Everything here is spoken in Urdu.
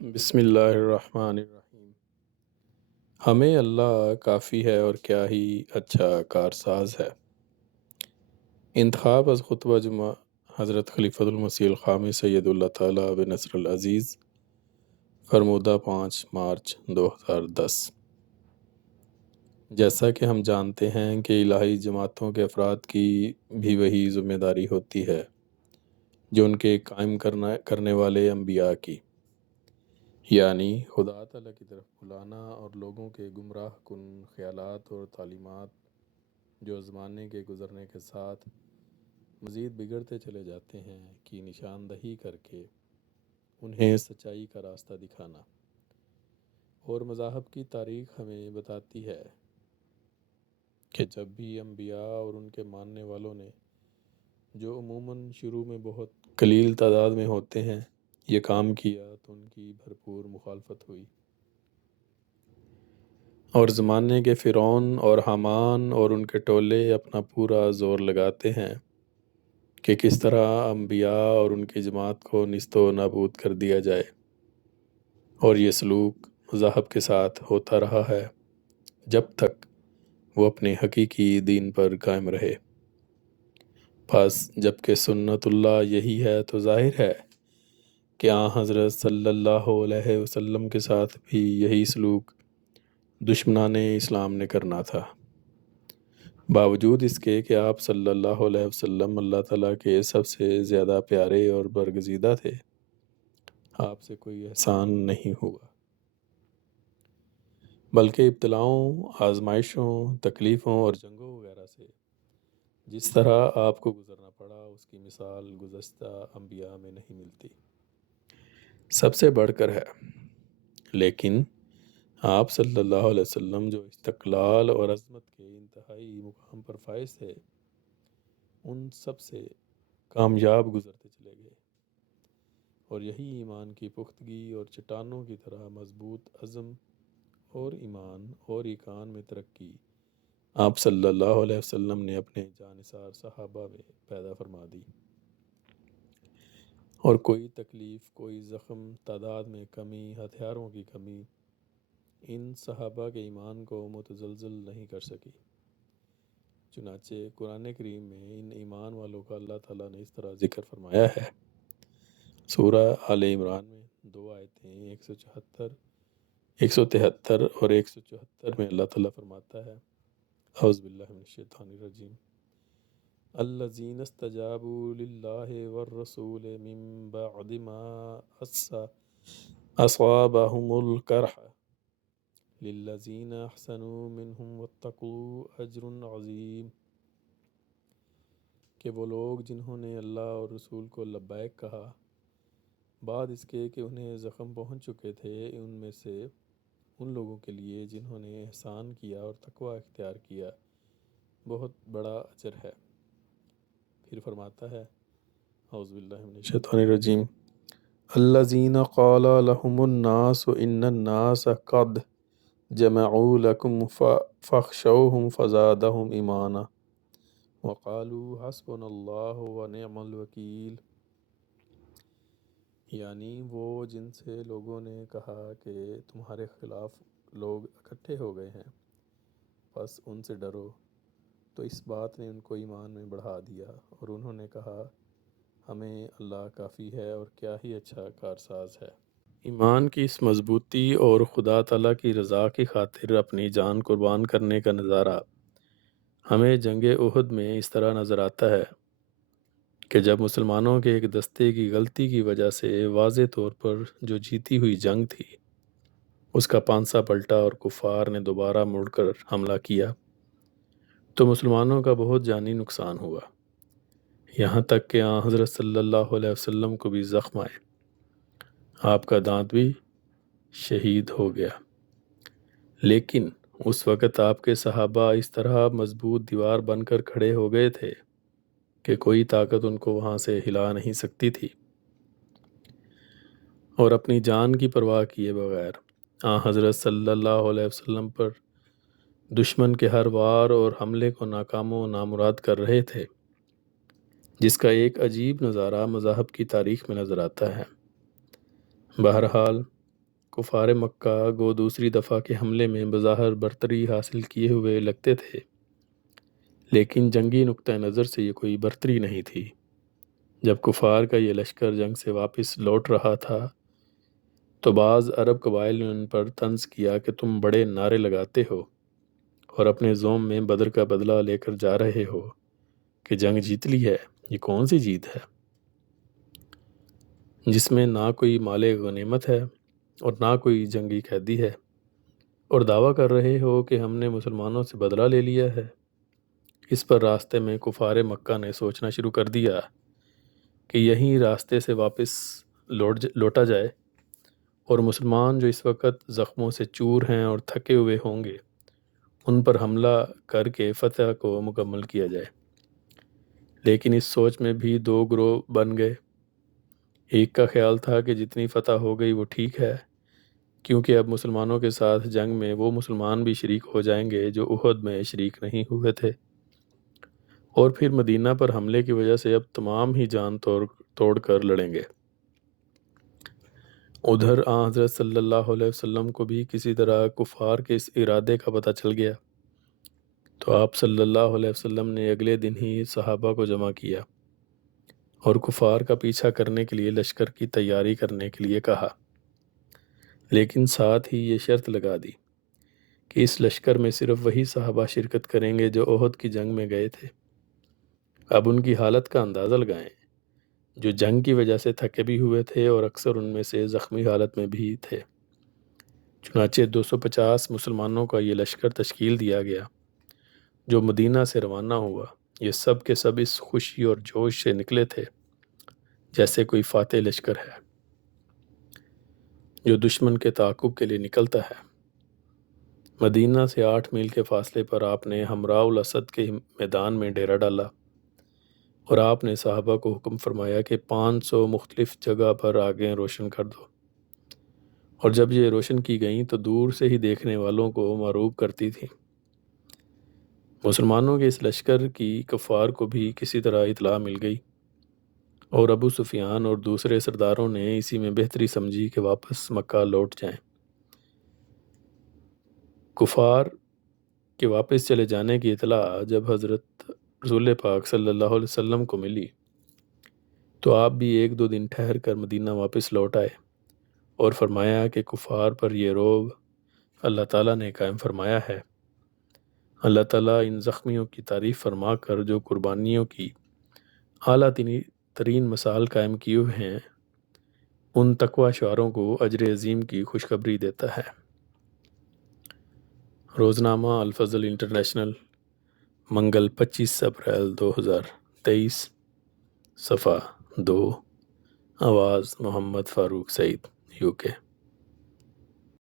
بسم اللہ الرحمن الرحیم۔ ہمیں اللہ کافی ہے اور کیا ہی اچھا کارساز ہے۔ انتخاب از خطبہ جمعہ حضرت خلیفۃ المسیح الخامس سید اللہ تعالیٰ بن نصر العزیز، فرمودہ 5 مارچ 2010۔ جیسا کہ ہم جانتے ہیں کہ الہی جماعتوں کے افراد کی بھی وہی ذمہ داری ہوتی ہے جو ان کے قائم کرنے والے انبیاء کی، یعنی خدا تعالیٰ کی طرف بلانا اور لوگوں کے گمراہ کن خیالات اور تعلیمات جو زمانے کے گزرنے کے ساتھ مزید بگڑتے چلے جاتے ہیں کی نشاندہی کر کے انہیں سچائی کا راستہ دکھانا۔ اور مذاہب کی تاریخ ہمیں بتاتی ہے کہ جب بھی انبیاء اور ان کے ماننے والوں نے، جو عموماً شروع میں بہت قلیل تعداد میں ہوتے ہیں، یہ کام کیا تو ان کی بھرپور مخالفت ہوئی، اور زمانے کے فرعون اور حامان اور ان کے ٹولے اپنا پورا زور لگاتے ہیں کہ کس طرح انبیاء اور ان کی جماعت کو نیست و نابود کر دیا جائے، اور یہ سلوک مذاہب کے ساتھ ہوتا رہا ہے جب تک وہ اپنے حقیقی دین پر قائم رہے۔ بس جب کہ سنت اللہ یہی ہے تو ظاہر ہے کہ حضرت صلی اللہ علیہ وسلم کے ساتھ بھی یہی سلوک دشمنان اسلام نے کرنا تھا، باوجود اس کے کہ آپ صلی اللہ علیہ وسلم اللہ تعالیٰ کے سب سے زیادہ پیارے اور برگزیدہ تھے، آپ سے کوئی احسان نہیں ہوا، بلکہ ابتلاؤں، آزمائشوں، تکلیفوں اور جنگوں وغیرہ سے جس طرح آپ کو گزرنا پڑا اس کی مثال گزشتہ انبیاء میں نہیں ملتی، سب سے بڑھ کر ہے۔ لیکن آپ صلی اللہ علیہ وسلم جو استقلال اور عظمت کے انتہائی مقام پر فائز تھے، ان سب سے کامیاب گزرتے چلے گئے، اور یہی ایمان کی پختگی اور چٹانوں کی طرح مضبوط عزم اور ایمان اور ایقان میں ترقی آپ صلی اللہ علیہ وسلم نے اپنے جانثار صحابہ میں پیدا فرما دی، اور کوئی تکلیف، کوئی زخم، تعداد میں کمی، ہتھیاروں کی کمی ان صحابہ کے ایمان کو متزلزل نہیں کر سکی۔ چنانچہ قرآن کریم میں ان ایمان والوں کا اللہ تعالیٰ نے اس طرح ذکر فرمایا ہے۔ سورہ آل عمران میں 2 آیتیں 173 اور 174 میں اللہ تعالیٰ فرماتا ہے، اعوذ باللہ من الشیطان الرجیم، الذین استجابوا للہ والرسول من بعد ما اصابہم القرح للذین احسنوا منہم واتقوا اجر عظیم، کہ وہ لوگ جنہوں نے اللہ اور رسول کو لبیک کہا بعد اس کے کہ انہیں زخم پہنچ چکے تھے، ان میں سے ان لوگوں کے لیے جنہوں نے احسان کیا اور تقوی اختیار کیا بہت بڑا اجر ہے۔ پھر فرماتا ہے، اعوذ باللہ من الشیطان الرجیم، الذین قال لهم الناس ان الناس قد جمعوا لکم فاخشوہم فزادہم ایمانا وقالوا حسبنا اللہ ونعم الوکیل، یعنی وہ جن سے لوگوں نے کہا کہ تمہارے خلاف لوگ اکٹھے ہو گئے ہیں، بس ان سے ڈرو، تو اس بات نے ان کو ایمان میں بڑھا دیا، اور انہوں نے کہا ہمیں اللہ کافی ہے اور کیا ہی اچھا کارساز ہے۔ ایمان کی اس مضبوطی اور خدا تعالیٰ کی رضا کی خاطر اپنی جان قربان کرنے کا نظارہ ہمیں جنگ احد میں اس طرح نظر آتا ہے کہ جب مسلمانوں کے ایک دستے کی غلطی کی وجہ سے واضح طور پر جو جیتی ہوئی جنگ تھی اس کا پانسا پلٹا اور کفار نے دوبارہ مڑ کر حملہ کیا، تو مسلمانوں کا بہت جانی نقصان ہوا، یہاں تک کہ حضرت صلی اللہ علیہ وسلم کو بھی زخم آئے، آپ کا دانت بھی شہید ہو گیا، لیکن اس وقت آپ کے صحابہ اس طرح مضبوط دیوار بن کر کھڑے ہو گئے تھے کہ کوئی طاقت ان کو وہاں سے ہلا نہیں سکتی تھی، اور اپنی جان کی پرواہ کیے بغیر حضرت صلی اللہ علیہ وسلم پر دشمن کے ہر وار اور حملے کو ناکام و نامراد کر رہے تھے، جس کا ایک عجیب نظارہ مذاہب کی تاریخ میں نظر آتا ہے۔ بہرحال کفار مکہ گو دوسری دفعہ کے حملے میں بظاہر برتری حاصل کیے ہوئے لگتے تھے، لیکن جنگی نقطہ نظر سے یہ کوئی برتری نہیں تھی۔ جب کفار کا یہ لشکر جنگ سے واپس لوٹ رہا تھا تو بعض عرب قبائل نے ان پر طنز کیا کہ تم بڑے نعرے لگاتے ہو اور اپنے زوم میں بدر کا بدلہ لے کر جا رہے ہو کہ جنگ جیت لی ہے۔ یہ کون سی جیت ہے جس میں نہ کوئی مال غنیمت ہے اور نہ کوئی جنگی قیدی ہے، اور دعویٰ کر رہے ہو کہ ہم نے مسلمانوں سے بدلہ لے لیا ہے۔ اس پر راستے میں کفار مکہ نے سوچنا شروع کر دیا کہ یہیں راستے سے واپس لوٹا جائے، اور مسلمان جو اس وقت زخموں سے چور ہیں اور تھکے ہوئے ہوں گے ان پر حملہ کر کے فتح کو مکمل کیا جائے۔ لیکن اس سوچ میں بھی دو گروہ بن گئے۔ ایک کا خیال تھا کہ جتنی فتح ہو گئی وہ ٹھیک ہے، کیونکہ اب مسلمانوں کے ساتھ جنگ میں وہ مسلمان بھی شریک ہو جائیں گے جو احد میں شریک نہیں ہوئے تھے، اور پھر مدینہ پر حملے کی وجہ سے اب تمام ہی جان توڑ کر لڑیں گے۔ ادھر حضرت صلی اللہ علیہ وسلم کو بھی کسی طرح کفار کے اس ارادے کا پتہ چل گیا، تو آپ صلی اللہ علیہ وسلم نے اگلے دن ہی صحابہ کو جمع کیا اور کفار کا پیچھا کرنے کے لیے لشکر کی تیاری کرنے کے لیے کہا، لیکن ساتھ ہی یہ شرط لگا دی کہ اس لشکر میں صرف وہی صحابہ شرکت کریں گے جو احد کی جنگ میں گئے تھے۔ اب ان کی حالت کا اندازہ لگائیں، جو جنگ کی وجہ سے تھکے بھی ہوئے تھے اور اکثر ان میں سے زخمی حالت میں بھی تھے۔ چنانچہ 250 مسلمانوں کا یہ لشکر تشکیل دیا گیا جو مدینہ سے روانہ ہوا۔ یہ سب کے سب اس خوشی اور جوش سے نکلے تھے جیسے کوئی فاتح لشکر ہے جو دشمن کے تعاقب کے لیے نکلتا ہے۔ مدینہ سے 8 میل کے فاصلے پر آپ نے حمراء الاسد کے میدان میں ڈیرا ڈالا، اور آپ نے صحابہ کو حکم فرمایا کہ 500 مختلف جگہ پر آگیں روشن کر دو، اور جب یہ روشن کی گئیں تو دور سے ہی دیکھنے والوں کو مرعوب کرتی تھیں۔ مسلمانوں کے اس لشکر کی کفار کو بھی کسی طرح اطلاع مل گئی، اور ابو سفیان اور دوسرے سرداروں نے اسی میں بہتری سمجھی کہ واپس مکہ لوٹ جائیں۔ کفار کے واپس چلے جانے کی اطلاع جب حضرت رسول پاک صلی اللہ علیہ وسلم کو ملی تو آپ بھی 1-2 دن ٹھہر کر مدینہ واپس لوٹ آئے اور فرمایا کہ کفار پر یہ رعب اللہ تعالیٰ نے قائم فرمایا ہے۔ اللہ تعالیٰ ان زخمیوں کی تعریف فرما کر جو قربانیوں کی اعلیٰ ترین مثال قائم کیے ہوئے ہیں ان تقوی شعاروں کو اجر عظیم کی خوشخبری دیتا ہے۔ روزنامہ الفضل انٹرنیشنل، منگل 25 اپریل 2023، صفحہ 2۔ آواز محمد فاروق سعید، UK۔